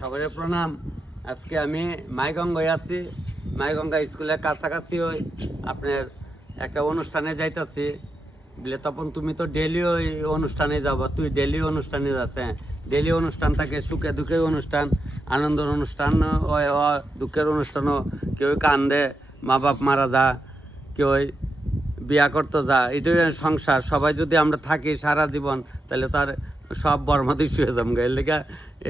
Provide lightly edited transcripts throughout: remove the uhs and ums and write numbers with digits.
সবাই প্রণাম। আজকে আমি মাইগঙ্গায় আছি, মাইগঙ্গা স্কুলের কাছাকাছি হই আপনার একটা অনুষ্ঠানে যাইতাছি বলে। তখন তুমি তো ডেলি ওই অনুষ্ঠানে যাবো, তুই ডেলি অনুষ্ঠানে যাস। হ্যাঁ, ডেলি অনুষ্ঠান থাকে, সুখে দুঃখের অনুষ্ঠান, আনন্দের অনুষ্ঠান, দুঃখের অনুষ্ঠানও। কেউ কান্দে, মা বাপ মারা যা, কেউ বিয়া করতে যা, এটাই সংসার। সবাই যদি আমরা থাকি সারা জীবন তাহলে তার সব বর্মাদিস হয়ে যাবো। এর লেগে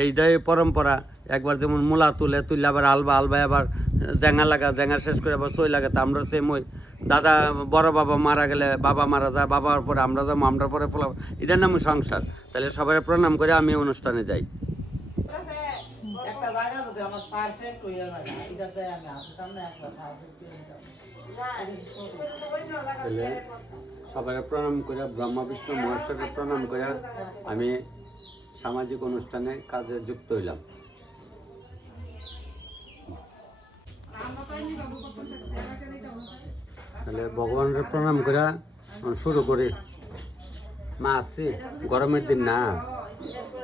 এইটাই পরম্পরা। একবার যেমন মূলা তুলে আবার আলবায় আবার জেঙা লাগা, জেঙা শেষ করে আবার সই লাগে। তা আমরা সেম ওই দাদা বড় বাবা মারা গেলে বাবা মারা যায়, বাবার পরে আমরা যাবো, আমরা পরে ফলাম, এটার নাম সংসার। তাহলে সবাই প্রণাম করে আমি অনুষ্ঠানে যাই। সবাই প্রণাম করে, ব্রহ্মা বিষ্ণু মহেশ্বরকে প্রণাম করে আমি সামাজিক অনুষ্ঠানে কাজে যুক্ত হইলাম। তাহলে ভগবানের প্রণাম করে শুরু করি। মা আসছি, গরমের দিন না,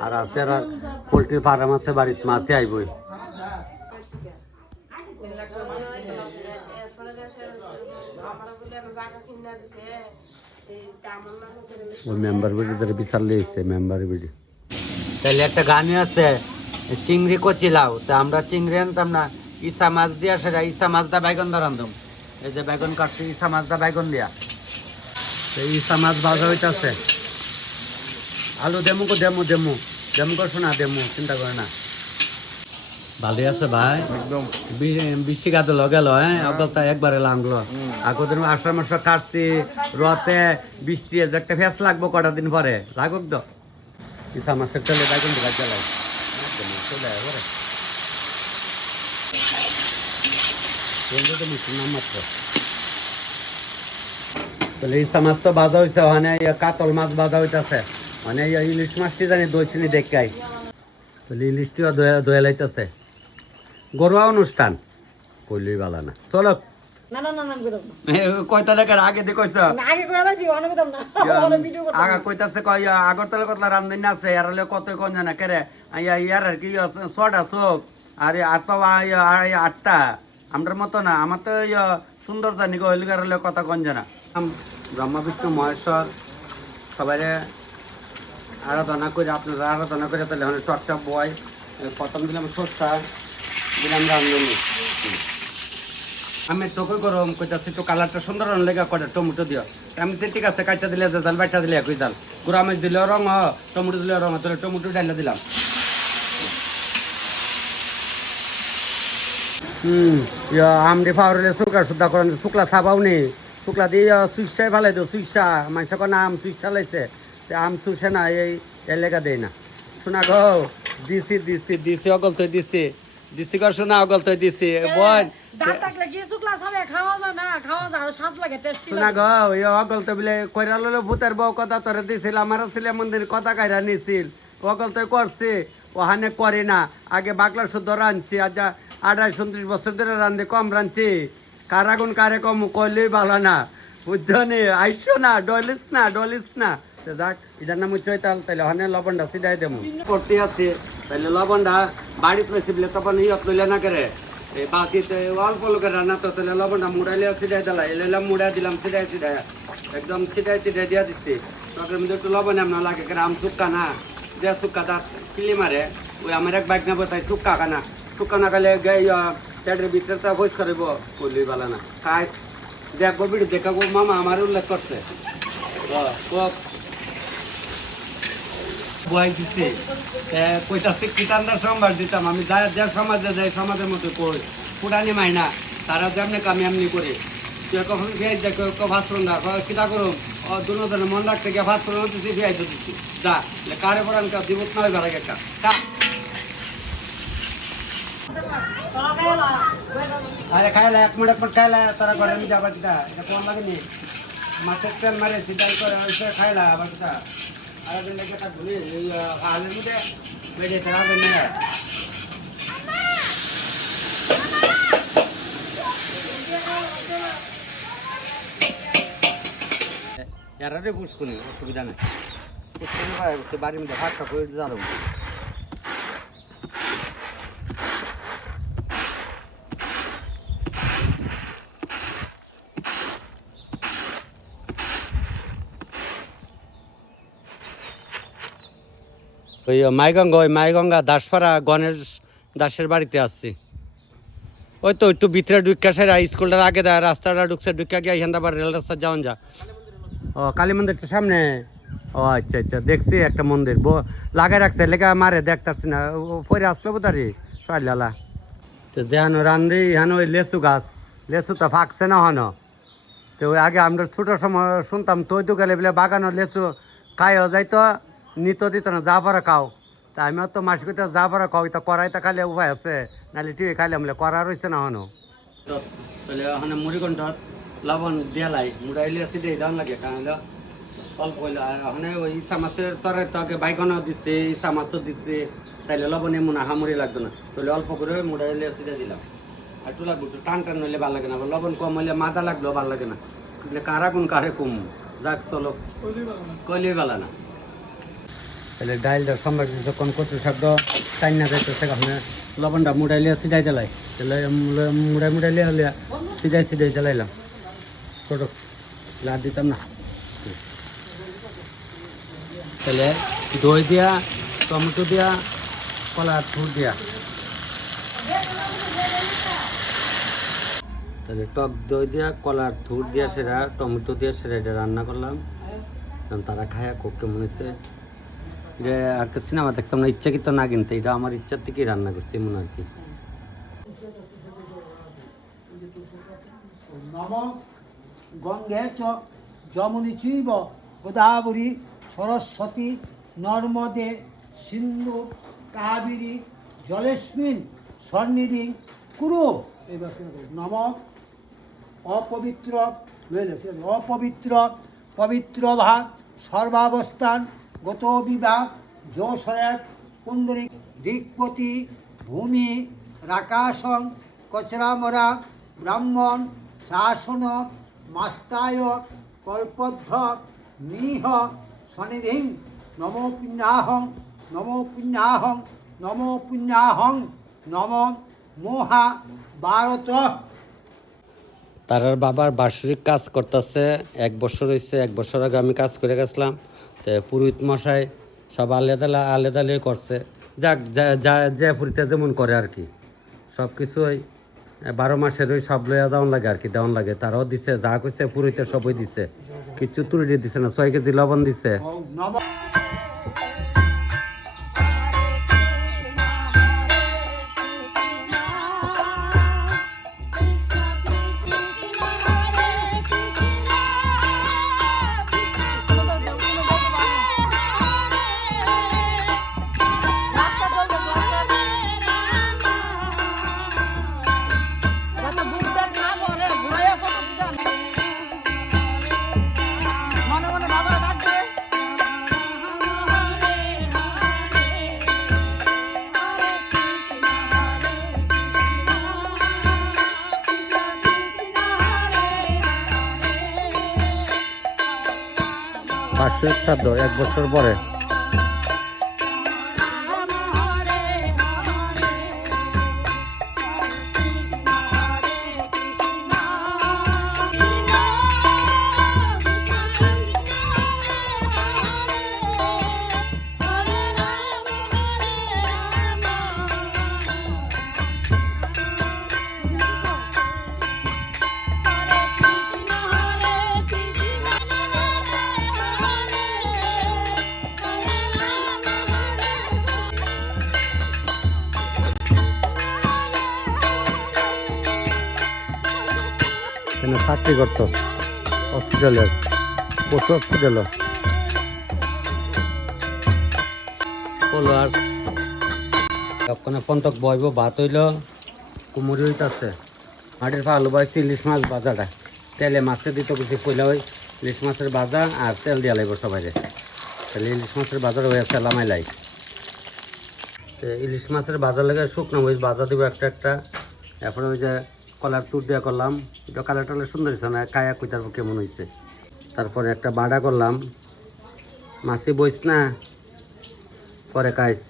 আর আছে আর পোলট্রির ফার্ম আছে বাড়িতে, মাছে আইবই। ওই মেম্বার বিডি ধরে বিশাল লিয়েছে মেম্বার বিডি। তাহলে একটা গানই আছে, চিংড়ি কচিলাও। তা আমরা চিংড়ি আনতাম না, ইসা মাছ দিয়া, সেটা ইসা মাছ দা বাইগন দা রান্ধম। এই যে বাইগন কাটছি, ইসা মাছ দা বাইগন দিয়া। ইসা মাছ ভাজা হইতেছে। আলু দেমু করছো না, চিন্তা করে না। ভালোই আছে ভাই, একদম। বৃষ্টি কাদল গেল, হ্যাঁ, অগলটা একবারে লাগলো। আগদের 18 মাস কাটছি রতে, বৃষ্টি একটা ফেস লাগবো কটা দিন পরে, লাগুক তো। ইসা মাছের তেলে বাইগন দিয়ে জ্বালাই নাম মাত্র। তাহলে ইসা মাছ তো বাজা হয়েছে, ওখানে কাতল মাছ বাজা হইতেছে, মানে ইলিশ মাছটি জানি দই চিনি দেখাই। তাহলে ইলিশটিও দয়া লাইতেছে। গরুয়া অনুষ্ঠান কইলেই ভালো না। চলো আগরতলা কতলা রান্ধন আছে, আর কত কন জানা কেরে ইয়ার আর কি 6টা চোখ আর 8টা। আমরার মতো না, আমার তো সুন্দর জানি গলিগার কথা কন জানা। ব্রহ্মা বিষ্ণু মহেশ্বর সবাই আরাধনা করে, আপনারা আরাধনা করে। তাহলে চটটা বয় প্রথম দিলাম সরষা, দিলাম রান্ধনি। আমি তোকে গরম কইতাছি, তো কালারটা সুন্দর লেগে কটা টমেটো দিও। আমি ঠিক আছে, কাটটা দিলে জাল, বাইটা দিলে একই জাল, গুঁড়া মাছ দিলেও রঙ, টমেটো দিলেও রঙ। তাহলে টমেটো ডাইলে দিলাম। আমদি ফাওয়ারে শুকা সুদ্ধা করেন, শুকলা ছাপাও নি, শুকলা দিয়ে সুইসাই ফেলাই দিও। সুইসা মানুষ কোনো আম সুইসা লাইছে, আম চুষে না, এই লেগা দেয় না। শোনা গো, দিছি অগল তো দিছি কর, শোনা অগল তো দিছি বোন। শোনা গো, অগল তো বলে কইরা ললে ভূতের বউ কথা তোরে দিছিল, আমার ছেলে মন্দির কথা কাইরা নিছিল। অগল তো করছে, ওখানে করে না। আগে বাকলা শুদ্ধ রাঁধছি, আজ 28-29 বছর ধরে রান্ধে, কম রাঁধছি। কারাগুন কারে কম কইলেই ভালো না, বুঝছো নি? আইসো না, ডলিস না। যাক, এটার নাম চৈতাল। তাহলে ওখানে লবণটা সিধাই দেবো করতে আছে। তাহলে লবণটা বাড়িতে রয়েছে বলে তখন লইলে না করে, এই বাতিতে অল্প লোকের রান্না তো। তাহলে লবণটা মুড়াইলে সিধাই দিলাম, এলাম মুড়াই দিলাম, সিধাই একদম সিধাই দিয়া দিচ্ছি। তখন মধ্যে একটু লবণ এমন লাগে, আম চুক্কা না, যে চুক্কা দাঁত কিলি মারে, ওই আমার এক বাইক নেবো, তাই চুক্কা না খালে পেটের ভিতরে তো ভোজ করিব, করলেই ভালো না। খাই দেখবো বিড়ি দেখাবো, মামা আমার উল্লেখ করছে। বই দিচ্ছে কইতাছে কি ঠান্ডার সম্ভার দিতাম আমি, যে সমাজে যাই সমাজের মতো কই পুরানি মাইনা তারা যেমনি কামি এমনি করে। তুই কখন খেয়ে দেখ ভাস্কর না কিতা করুম, দুজনে মন রাখতে গিয়ে ভাস্কর দিচ্ছি, খেয়ে দিচ্ছি যা কারে পর আমি দিবত নয় বেড়া একটা। আরে খাইলা এক মিনিট খাইলা তারা ঘরে আমি যাবার কিতা, এটা কম লাগেনি। মাছের তেল মারে চিন্তা করে খাইলা আবার কিতা। আর লেগে তা ভুলে এই আলুর মধ্যে বেড়ে ফেরা দেন না। এরারে পুষ্কুনি অসুবিধা নেই, পুষ্কুনি বাড়ির মধ্যে ফাঁকা করে জানো। ওই মাইগঙ্গা দাসপাড়া গণেশ দাসের বাড়িতে আসছি। ওই তো একটু ভিতরে ঢুকা সেরা স্কুলটার আগে দেয় রাস্তাটা ঢুকছে ঢুকা গিয়ে এখান আবার রেল রাস্তা যাওয়ান যা। ও কালী মন্দিরটা সামনে। ও আচ্ছা আচ্ছা দেখছি একটা মন্দির লাগাই রাখছে লেখা মারে দেখতেছি না পরে আসলো বোধারি সাইলালা। তো যেন রান্ধি হেন ওই লেচু গাছ লেচু তো ফাঁকছে না হন। তো ওই আগে আমরা ছোটোর সময় শুনতাম তো তো গেলে বলে বাগানো লেচু খাইও যাইতো নিত দিত না যা পারা খাও। তা আমিও তো মাসি কইতে যা পারা খাও তো করাইতে খাইলে উপায় আছে নাহলে টিভি খাইলে বলে করা রয়েছে না হন। তাহলে ওখানে মুড়িঘণ্ট লবণ দিয়ালাই মুড়াইলে সিটে দাম লাগে কারণ অল্প হইলো আর ওখানে ওই ইসা মাছের তরের তো আগে বাইগনও দিচ্ছে ইসা মাছও দিচ্ছে তাইলে লবণ এমন হামুড়ি লাগতো না তাহলে অল্প করে মুড়াইলে সিটে দিলাম। আর একটু লাগবে একটু টান টান হইলে ভালো লাগে না লবণ কম হইলে মাদা লাগলেও ভালো লাগে না কারা কোন কারে কম যাক চলো কইলেই ভালো না। তাহলে ডাইলটা সম্রাট যখন কচু শাক টাইন না যাইতো সেখানে লবণটা মুড়াইলে সিধাই দিলাই তাহলে মুড়াইলে হলে সিধাই জ্বালাইলাম ছোটো লাদ দিতাম না। তাহলে দই দিয়া টমেটো দিয়া কলা থুর দিয়া তাহলে টক দই দিয়া কলার থুর দিয়া সেরা টমেটো দিয়া সেরা এটা রান্না করলাম। তারা খায়া খুব কেমন হয়েছে এটা আর সিনেমা দেখতাম না ইচ্ছা কিন্তু না কিনতে এটা আমার ইচ্ছার থেকেই রান্না করছি এমন আর কি। নম গঙ্গে চ যমুনি চৈব গোদাবরী সরস্বতী নর্মদে সিন্ধু কাবেরী জলেস্মিন সন্নিধি কুরু। এবার নম অপবিত্র অপবিত্র পবিত্র ভাব সর্বাবস্থান গত বিভাগ যশরথ কুণ্ডলিক দিকপতি ভূমি রাকাশং কচরামরা ব্রাহ্মণ শাসন মাস্তায় কল্পদ্ধ নিহ সনিধিং নমো পুণ্যাহং নমো পুণ্যাহং নমো পুণ্যাহং নম মোহা ভারত। তারার বাবার বার্ষিক কাজ করতেছে 1 বছর হয়েছে 1 বছর আগে আমি কাজ করে গেছিলাম। তো পুরোহিত মশাই সব আলাদা করছে যাক যে পুরীতে যেমন করে আর কি সব কিছুই 12 মাসের ওই সব লইয়া দেওয়ান লাগে আর কি দেওয়ান লাগে তারাও দিছে যা কইছে পুরোহিতের সবই দিছে কিছু তুলে দিছে না 6 কেজি লবণ দিছে। বার্ষিক শ্রাদ্ধ 1 বছর পরে। এখানে চাকরি করতো হসপিটালের পশু হসপিটাল হলো আর ওখানে পন্তক বইব ভাত হইল কুমুরি হইতেছে মাটির আলু বাইছি ইলিশ মাছ ভাজাটা তেলে মাছে দিত কিছু পইলা ওই ইলিশ মাছের ভাজা আর তেল দিয়া লাগবে সবাই তাহলে ইলিশ মাছের ভাজার হয়ে আছে লামাই তো ইলিশ মাছের ভাজা লাগে শুকনো মরিচ ভাজা দিব একটা এরপরে ওই যে কলার টুর দেওয়া করলাম এটা কালার টালার সুন্দর হয়েছে না কায়া কইতার কেমন হয়েছে। তারপরে একটা বাড়া করলাম মাছি বইস না পরে খাইস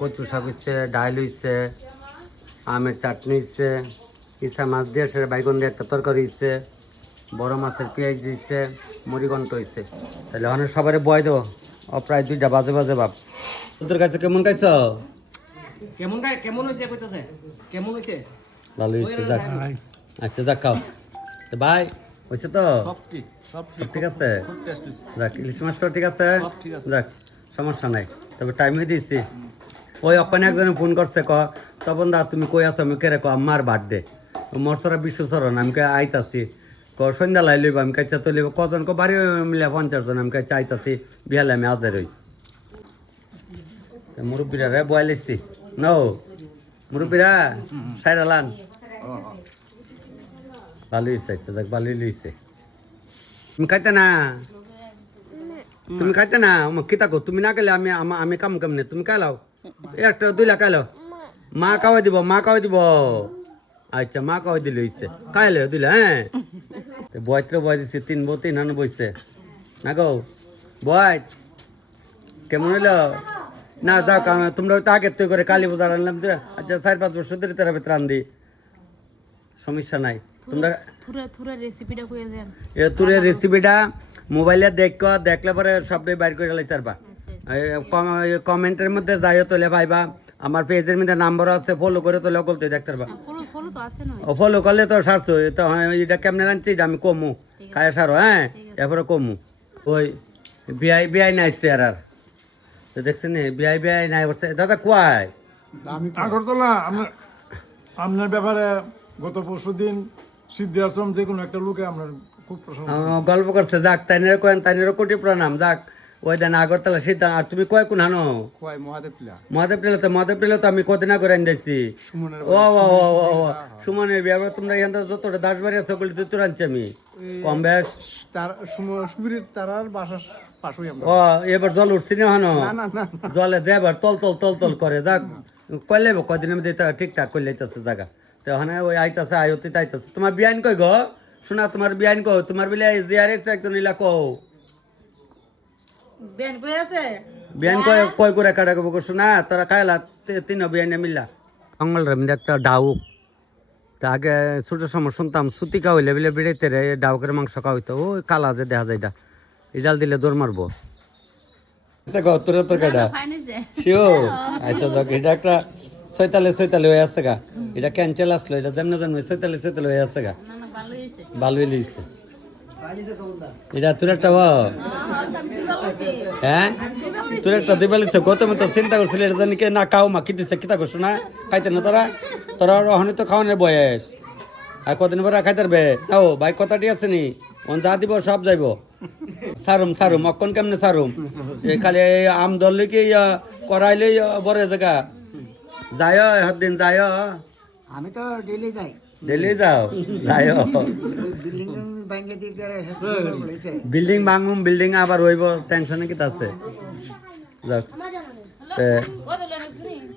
কচু শাক হচ্ছে ডাইল হয়েছে আমের চাটনি হচ্ছে ইচ্ছা মাছ দিয়ে সে বাইগন দিয়ে একটা তরকারি হচ্ছে বড় মাছের পেঁয়াজ দিচ্ছে মুড়িঘণ্ট হয়েছে তাহলে ওখানে সবারই বয় দেবো প্রায় 2টা বাজে বাপ তোর কাছে কেমন খাইছ কেমন হয়েছে কইতাছে কেমন হয়েছে ভালো হয়েছে যাক আচ্ছা যাক খাও তো ভাই হয়েছে তো সব সব ঠিক আছে খুব টেস্ট হয়েছে যাক ইলিশ মাছটা ঠিক আছে সব ঠিক আছে। যাক সমস্যা নাই তবে টাইমে দিয়েছি ওই অপানে একজনে ফোন করছে তপন দা তুমি কই আছো আমি কেরে আম্মার বার্থডে মরসরা বিশ্বচরণ আমি কে আইতাছি সন্ধ্যা লাই লইব আমি কাছে তো লইব কজন বাড়ি মিলে 50 জন আমি কাছে আইতাছি বিহালে আমি আজের হই মুরব্বীরা রে বয়ালিছি নো মুরব্বীরা সাইরালান ভালোই হয়েছে যাক ভালোই লইছে তুমি খাইতে না তুমি খাইতে না কি থাকো তুমি না খেলে আমি কাম কেমনে তুমি খাইলাও একটা 2 লাখ খাইলাও মা খাওয়াই দিব আচ্ছা মা খাওয়াই দিলে হইছে খাইলে দিলে হ্যাঁ বয়ত্র বয় দিচ্ছে 3 বউ 3 হানো বইছে না গো বয় কেমন হইলো না যাও তোমরা তো আগের তো করে কালী পূজা আনলাম তো আচ্ছা 4-5 বছর ধরে তারা ভেতরে আন দি সমস্যা নাই তোমরা থুরা রেসিপিটা কইয়া দেন তুরে রেসিপিটা মোবাইলে দেখলে পরে সবটাই বাইর করে লাইতে পারবা কমেন্টের মধ্যে যাইও তোলে পাইবা আমার পেজের মধ্যে নাম্বার আছে ফলো করে তোলে অকলতে দেখতে পারবা ফলো তো আছে না ফলো করলে তো সারছো তো এটা কেমনে রাখছি এটা আমি কমু খায় সারো হ্যাঁ এরপরে কমু ওই বিআই নাইছে আর তো দেখছেন বিআই নাই বলছে দাদা কোয়ায় আগরতলা আপনার ব্যাপারে গত পরশুদিন সিদ্ধি আশ্রম যে কোনো একটা লোকে আপনার খুব প্রশংসা গল্প করছে যাক তাইনের কেন তাইনের কোটি প্রণাম যাক ওই দেন আগরতলা সিদ্ধান্ত আর তুমি কয় কোন হানো কয় মহাদেবলা মহাদেব তো আমি কদিন আগে রান দিয়েছি ও সুমনের বিয়ে তোমরা এখান থেকে যতটা দাসবাড়ি আছে ওগুলি তো আনছি আমি কম বেশ সুবীরের তারার বাসার পাশেই আমরা ও এবার জল উঠছি না হানো জলে যাবার তল করে যাক কইলে কদিনের মধ্যে ঠিকঠাক করে লাইতেছে জায়গা তো ওখানে ওই আইতাছে আয়তিতে আইতাছে তোমার বিয়ান কই গো শোনা তোমার বিয়ান কো তোমার বিলে জিয়ারেছে একজন ইলা কো বিয়ান কই করে কাটা কব শোনা তোরা খাইলা 3 বিয়ানে মিলা জঙ্গল রে মধ্যে একটা ডাউক তা আগে ছোট সময় শুনতাম সুতিকা হইলে বিলে বেড়াইতে রে ডাউকের মাংস খাওয়াইতো ওই কালা যে দেখা যায় ইডাল দিলে দৌড় মারবো তোর কাটা শিও আচ্ছা যাক এটা একটা ছয়তালে হয়ে আছে গা এটা ক্যান্সেল আসলো এটা যেমন ছয়তালে হয়ে আছে গা ভালোই লইছে এটা তোর একটা হ্যাঁ তোর একটা দিবা লিখছে গত মতো চিন্তা করছিল এটা জানি কে না খাও মা কি দিচ্ছে কিতা করছো না খাইতে না তোরা ওখানে তো খাওয়ানোর বয়স আর কদিন পরে খাইতে পারবে ও ভাই কথাটি আছে নি যা দিব সব যাইব সারুম অক্ষণ কেমনে সারুম খালি আম ধরলে কি করাইলে বড় জায়গা যায় একদিন যায় আমি তো ডেলি যাই দিল্লি যাও যায় বিল্ডিং ভাঙে দিয়ে বিল্ডিং ভাঙুম বিল্ডিং আবার হইব টেনশনে কি আছে যাক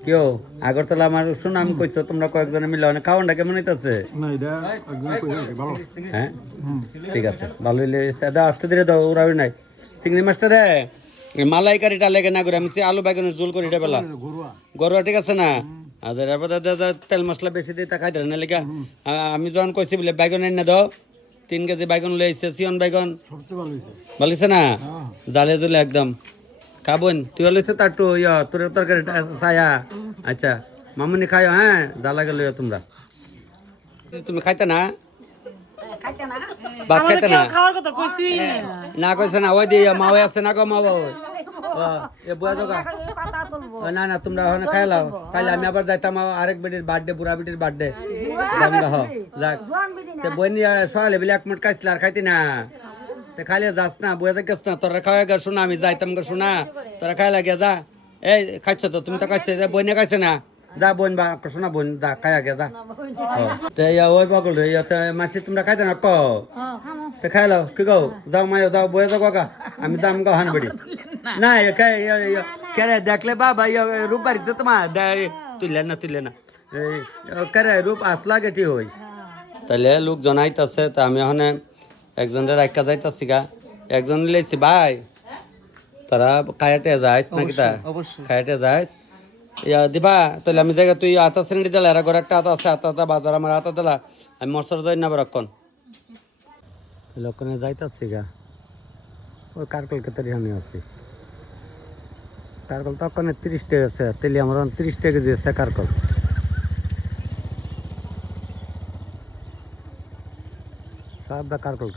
কেউ আগরতলা আমার সুনাম কইছো তোমরা কয়েকজনে মিলে অনেক খাওয়ানটা কেমন হইতাছে না এটা একদম ভালো হ্যাঁ ঠিক আছে ভালো হইলে আস্তে ধীরে দাও ওরাও নাই চিংড়ি মাছটা রে মালাইকারিটা লেগে না করে আমি আলু বেগুনের ঝোল করি এটা বেলা গরুয়া ঠিক আছে না আচ্ছা এরপর তেল মশলা বেশি দিয়ে তা খাই দেয় না লেখা আমি যখন কইছি বলে বাইগন এনে দাও 3 কেজি বাইগন লই আইছে সিয়ন বাইগন সবচেয়ে ভালো হয়েছে ভালো হইছে না জালে জলে একদম খাবন তুই লইছে তার তো তোর তরকারি ছায়া আচ্ছা মামুনি খাইও হ্যাঁ জ্বালা গেল তোমরা তুমি খাইতে না ভাত খাইতে না না কইছে না ওই দিয়ে মা আছে না গো মা না তোমরা ওখানে খাইলাও খাইলে আমি আবার যাইতাম আরেক বেটির বার্থডে বুড়া বেটির বার্থডে যাক বই নিয়ে সকালে বেলে 1 মিনিট খাইছিল আর খাইতি না খাইলে যাস না বইয়া যাইস না তোরা খাওয়া গা শোনা আমি যাইতাম গা শোনা তোরা খাই লাগে যা এই খাইছ তো তুমি তো খাইছে বই নিয়ে খাইছে না যা বোন বা শোনা বোন যা খাই আগে যা ওই বগল রে মাসি তোমরা খাইতে না কো খাইলো কি গো যাও মায়ো যাও বয়ে যাও কাকা আমি দাম গো হান বেড়ি না কেরে দেখলে বাবা রূপ বাড়িতে তোমার তুললে না কেরে রূপ আসলা গেটি হই তাহলে লোক জনাইতেছে তা আমি ওখানে একজনের রাখা যাইতাছি গা একজন লেছি ভাই তোরা খায়াটে যাইস নাকি তা খায়াটে যাইস দিবা তাহলে আমি জায়গা তুই আতা শ্রেণী দিলা এরা ঘরে একটা আতা আছে আতা বাজার আমার আতা দিলা আমি মরসর যাই না বরক্ষণ লোকনে যাইতাছি গা ওই কারকল কেতারি আমি আছি কারকল তখন 30 টাকা আছে, তেলি আমার 30 টাকা কেজি আছে কারকল। সব কারকল